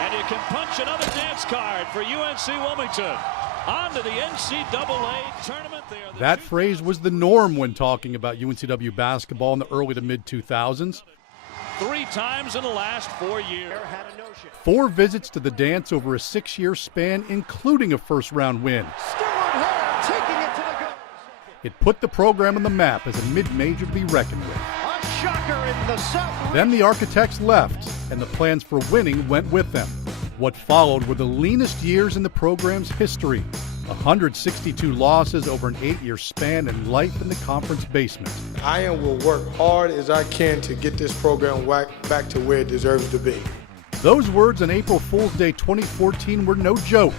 And you can punch another dance card for UNC Wilmington. On to the NCAA tournament. That phrase was the norm when talking about UNCW basketball in the early to mid-2000s. 3 times in the last 4 years. 4 visits to the dance over a 6-year span, including a first-round win. It put the program on the map as a mid-major to be reckoned with. Then the architects left, and the plans for winning went with them. What followed were the leanest years in the program's history. 162 losses over an 8-year span and life in the conference basement. I will work hard as I can to get this program back to where it deserves to be. Those words on April Fool's Day 2014 were no joke.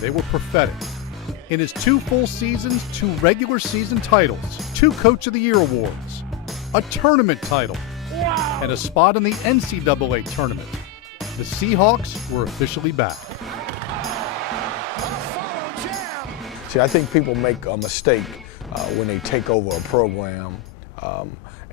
They were prophetic. In his 2 full seasons, 2 regular season titles, 2 Coach of the Year awards, a tournament title, and a spot in the NCAA tournament, the Seahawks were officially back. See, I think people make a mistake when they take over a program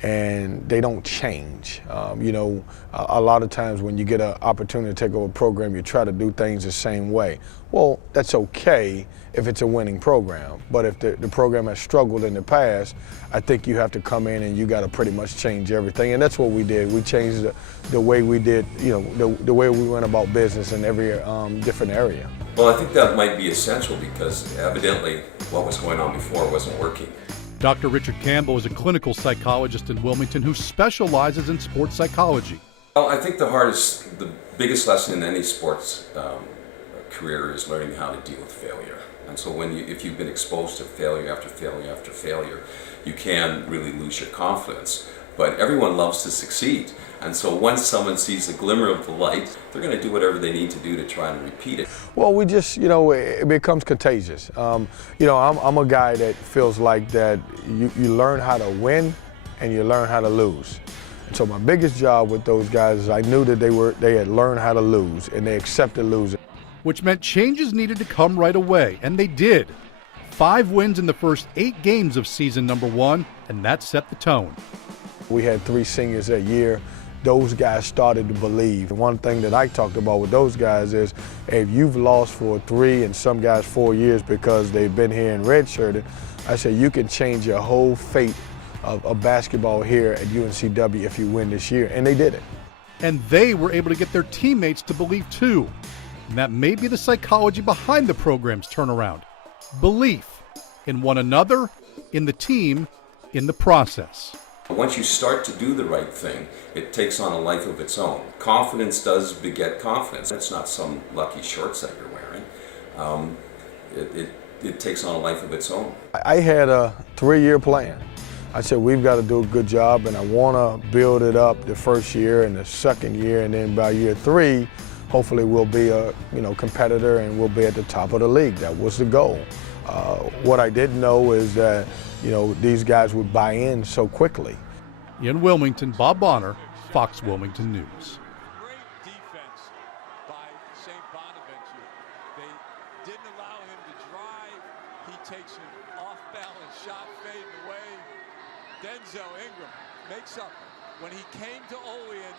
and they don't change. A lot of times when you get an opportunity to take over a program, you try to do things the same way. Well, that's okay if it's a winning program, but if the program has struggled in the past, I think you have to come in and you got to pretty much change everything, and that's what we did. We changed the way we did, the way we went about business in every different area. Well, I think that might be essential because evidently what was going on before wasn't working. Dr. Richard Campbell is a clinical psychologist in Wilmington who specializes in sports psychology. Well, I think the biggest lesson in any sports career is learning how to deal with failure. And so if you've been exposed to failure after failure after failure, you can really lose your confidence. But everyone loves to succeed. And so once someone sees a glimmer of the light, they're going to do whatever they need to do to try and repeat it. Well, we just, it becomes contagious. I'm a guy that feels like that you learn how to win and you learn how to lose. And so my biggest job with those guys is I knew that they had learned how to lose and they accepted losing. Which meant changes needed to come right away, and they did. 5 wins in the first 8 games of season number 1, and that set the tone. We had 3 seniors that year. Those guys started to believe. One thing that I talked about with those guys is if you've lost for 3 and some guys 4 years because they've been here in redshirted, I said you can change your whole fate of basketball here at UNCW if you win this year, and they did it. And they were able to get their teammates to believe too. And that may be the psychology behind the program's turnaround. Belief in one another, in the team, in the process. Once you start to do the right thing, it takes on a life of its own. Confidence does beget confidence. It's not some lucky shorts that you're wearing. It takes on a life of its own. I had a 3-year plan. I said we've got to do a good job, and I want to build it up the first year and the second year, and then by year 3, hopefully we'll be a competitor and we'll be at the top of the league. That was the goal. What I didn't know is that these guys would buy in so quickly. In Wilmington, Bob Bonner, Fox Wilmington News. Great defense by St. Bonaventure. They didn't allow him to drive. He takes an off-balance shot fading away. Denzel Ingram makes up when he came to Olean.